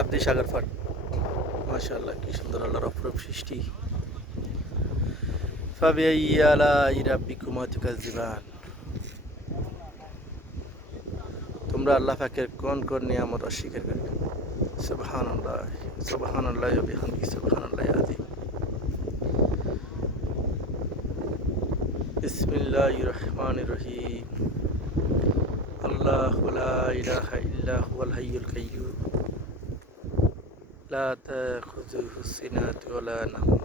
খাবদি সাগর পাট, মাশাআল্লাহ কি সুন্দর আল্লাহর অপরূপ সৃষ্টি। ফাবিআইয়ি আলাই রাব্বিকুমা তুকাজ্জিবান। তোমরা আল্লাহ পাকের কোন কোন নিয়ামত অস্বীকার করবে? সুবহানাল্লাহ, সুবহানাল্লাহ ওয়া বিহামদিহি, সুবহানাল্লাহিল আযীম। বিসমিল্লাহির রহমানির রহিম। আল্লাহু লা ইলাহা ইল্লা হুয়াল হাইয়ুল কাইয়্যুম লা তাখুযুহু সিনাতুন ওয়া লা নাওম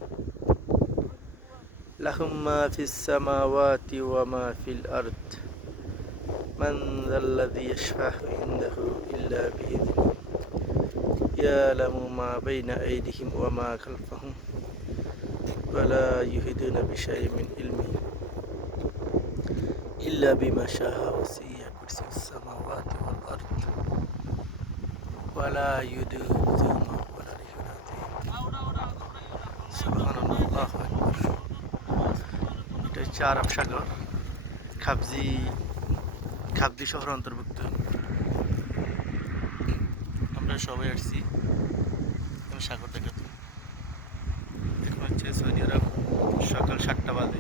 লাহু মা ফিস সামাওয়াতি ওয়া মা ফিল আরদ মান যাল্লাযী ইয়াশফা'ু ইনদাহু ইল্লা বিইذনিহি ইয়ালামু মা বাইনা আইদিহিম ওয়া মা খালফাহুম ওয়া লা ইউহিদুনা বিশাইইন মিন ইলমিহি ইল্লা বিমা শাআ ওয়াসি'a কুরসিয়ুস সামাওয়াতি ওয়াল আরদ ওয়া লা ইউদুরুহু ওয়া লা ইয়াহুদুহু সুবহানাল্লাহ, আল্লাহু আকবার। এটা হচ্ছে আরব সাগর, খাবজি শহর অন্তর্ভুক্ত। আমরা সবাই আসছি সাগর দেখাতে। এখন হচ্ছে সৌদি আরব সকাল 7টা বাজে।